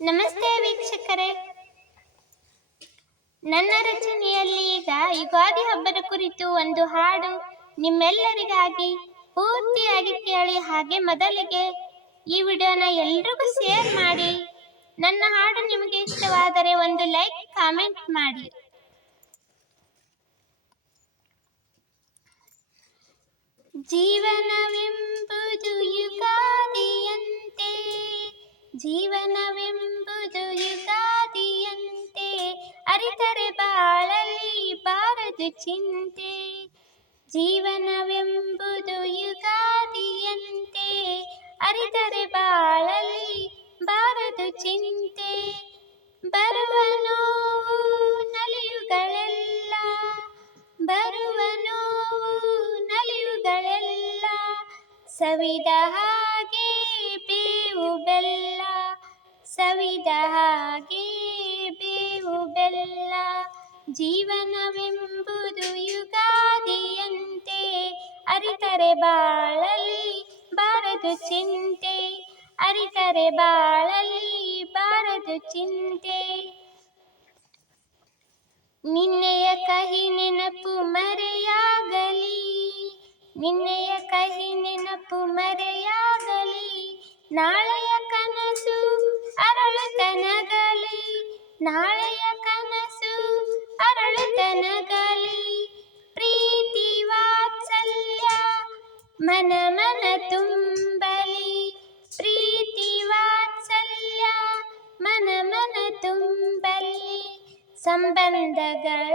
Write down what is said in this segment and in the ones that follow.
ನಮಸ್ತೆ ವೀಕ್ಷಕರೇ, ನನ್ನ ರಚನೆಯಲ್ಲಿ ಈಗ ಯುಗಾದಿ ಹಬ್ಬದ ಕುರಿತು ಒಂದು ಹಾಡು ನಿಮ್ಮೆಲ್ಲರಿಗಾಗಿ ಪೂರ್ತಿಯಾಗಿ ಕೇಳಿ. ಹಾಗೆ ಮೊದಲಿಗೆ ಈ ವಿಡಿಯೋನ ಎಲ್ರಿಗೂ ಶೇರ್ ಮಾಡಿ. ನನ್ನ ಹಾಡು ನಿಮಗೆ ಇಷ್ಟವಾದರೆ ಒಂದು ಲೈಕ್, ಕಾಮೆಂಟ್ ಮಾಡಿ. ಜೀವನವೆಂಬುದು ಯುಗಾದಿಯಂತೆ, ಜೀವನವೆಂಬುದು ಯುಗಾದಿಯಂತೆ, ಅರಿತರೆ ಬಾಳಲಿ ಬಾರದು ಚಿಂತೆ. ಜೀವನವೆಂಬುದು ಯುಗಾದಿಯಂತೆ, ಅರಿತರೆ ಬಾಳಲಿ ಬಾರದು ಚಿಂತೆ. ಬರುವ ನೋವು ನಲಿವುಗಳೆಲ್ಲ, ಬರುವ ನೋವು ನಲಿವುಗಳೆಲ್ಲ, ಸವಿದ ಹಾಗೆ ಬೇವು ಬೆಲ್ಲ, ಸವಿದ ಹಾಗೆ ಬೇವು ಬೆಲ್ಲ. ಜೀವನವೆಂಬುದು ಯುಗಾದಿಯಂತೆ, ಅರಿತರೆ ಬಾಳಲಿ ಬಾರದು ಚಿಂತೆ, ಅರಿತರೆ ಬಾಳಲಿ ಬಾರದು ಚಿಂತೆ. ನಿನ್ನೆಯ ಕಹಿ ನೆನಪು ಮರೆಯಾಗಲಿ, ನಿನ್ನೆಯ ಕಹಿ ನೆನಪು ಮರೆಯಾಗಲಿ, ನಾಳೆಯ ಕನಸು ಅರಳುತ್ತನಗಲಿ, ನಾಳೆಯ ಕನಸು ಅರಳುತ್ತನಗಲಿ. ಪ್ರೀತಿ ವಾತ್ಸಲ್ಯ ಮನ ಮನ ತುಂಬಲಿ, ಪ್ರೀತಿ ವಾತ್ಸಲ್ಯ ಮನ ಮನ ತುಂಬಲಿ. ಸಂಬಂಧಗಳ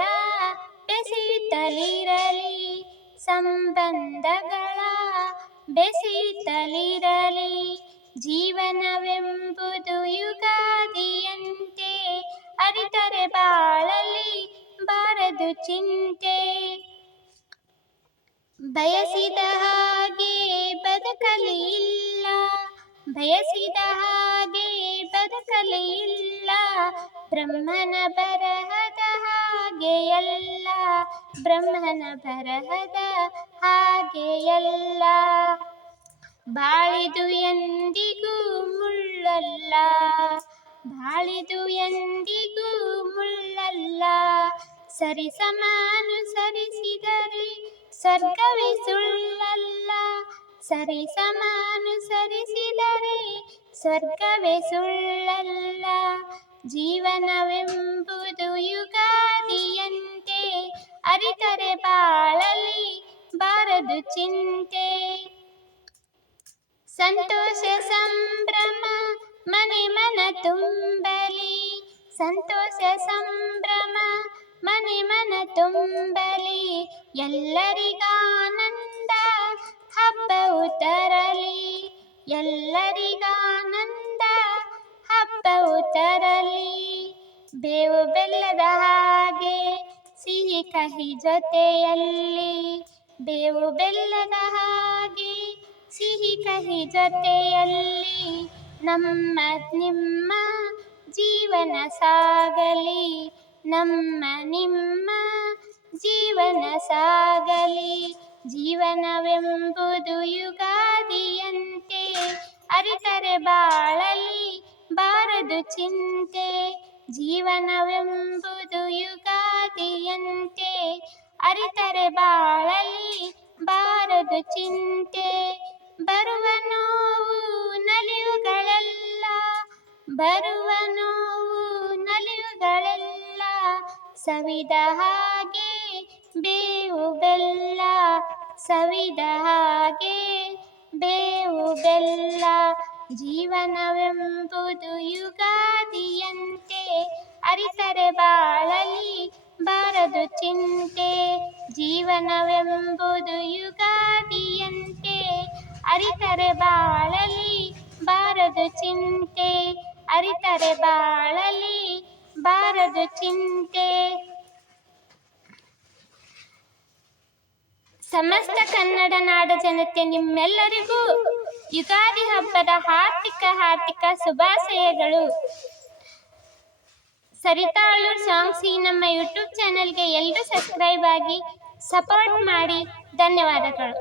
ಬೆಸೆಯುತ್ತಲಿರಲಿ, ಸಂಬಂಧಗಳ ಬೆಸೆಯುತ್ತಲಿರಲಿ. ಜೀವನವೆಂಬುದು ಯುಗಾದಿಯಂತೆ, ಅರಿತರೆ ಬಾಳಲಿ ಬಾರದು ಚಿಂತೆ. ಬಯಸಿದ ಹಾಗೆ ಬದುಕಲಿ ಇಲ್ಲ, ಬಯಸಿದ ಹಾಗೆ ಬದುಕಲಿ ಇಲ್ಲ, ಬ್ರಹ್ಮನ ಬರಹದ ಹಾಗೆಯಲ್ಲ, ಬ್ರಹ್ಮನ ಬರಹದ ಹಾಗೆಯಲ್ಲ. ಬಾಳಿದು ಎಂದಿಗೂ ಮುಳ್ಳಲ್ಲ, ಬಾಳಿದು ಎಂದಿಗೂ ಮುಳ್ಳಲ್ಲ, ಸರಿಸಮ ಅನುಸರಿಸಿದರೆ ಸ್ವರ್ಗವೇ ಸುಳ್ಳಲ್ಲ, ಸರಿಸಮ ಅನುಸರಿಸಿದರೆ ಸ್ವರ್ಗವೇ ಸುಳ್ಳಲ್ಲ. ಜೀವನವೆಂಬುದು ಯುಗಾದಿಯಂತೆ, ಅರಿತರೆ ಬಾಳಲಿ ಬಾರದು ಚಿಂತೆ. ಸಂತೋಷ ಸಂಭ್ರಮ ಮನೆ ಮನ ತುಂಬಲಿ, ಸಂತೋಷ ಸಂಭ್ರಮ ಮನೆ ಮನ ತುಂಬಲಿ, ಎಲ್ಲರಿಗಾನಂದ ಹಬ್ಬವು ತರಲಿ, ಎಲ್ಲರಿಗಾನಂದ ಹಬ್ಬವು ತರಲಿ. ಬೇವು ಬೆಲ್ಲದ ಹಾಗೆ ಸಿಹಿ ಕಹಿ ಜೊತೆಯಲ್ಲಿ, ಬೇವು ಬೆಲ್ಲದ ಹಾಗೆ ಸಿಹಿ ಕಹಿ ಜೊತೆಯಲ್ಲಿ, ನಮ್ಮ ನಿಮ್ಮ ಜೀವನ ಸಾಗಲಿ, ನಮ್ಮ ನಿಮ್ಮ ಜೀವನ ಸಾಗಲಿ. ಜೀವನವೆಂಬುದು ಯುಗಾದಿಯಂತೆ, ಅರಿತರೆ ಬಾಳಲಿ ಬಾರದು ಚಿಂತೆ. ಜೀವನವೆಂಬುದು ಯುಗಾದಿಯಂತೆ, ಅರಿತರೆ ಬಾಳಲಿ ಬಾರದು ಚಿಂತೆ. ಬರುವ ನೋವು ನಲಿವುಗಳೆಲ್ಲ, ಬರುವ ನೋವು ನಲಿವುಗಳೆಲ್ಲ, ಸವಿದ ಹಾಗೆ ಬೇವು ಬೆಲ್ಲ, ಸವಿದ ಹಾಗೆ ಬೇವು ಬೆಲ್ಲ. ಜೀವನವೆಂಬುದು ಯುಗಾದಿಯಂತೆ, ಅರಿತರೆ ಬಾಳಲಿ ಬಾರದು ಚಿಂತೆ. ಜೀವನವೆಂಬುದು ಯುಗಾದಿಯಂತೆ, ಅರಿತರೆ ಬಾಳಲಿ ಬಾರದು ಚಿಂತೆ, ಅರಿತರೆ ಬಾಳಲಿ ಬಾರದು ಚಿಂತೆ. ಸಮಸ್ತ ಕನ್ನಡ ನಾಡ ಜನತೆ ನಿಮ್ಮೆಲ್ಲರಿಗೂ ಯುಗಾದಿ ಹಬ್ಬದ ಹಾರ್ದಿಕ ಶುಭಾಶಯಗಳು. ಸರಿತಾ ಅಲ್ಲೂರ್ ಸಾಂಗ್ಸ್ ಈ ನಮ್ಮ ಯೂಟ್ಯೂಬ್ ಚಾನೆಲ್ಗೆ ಎಲ್ಲರೂ ಸಬ್ಸ್ಕ್ರೈಬ್ ಆಗಿ ಸಪೋರ್ಟ್ ಮಾಡಿ. ಧನ್ಯವಾದಗಳು.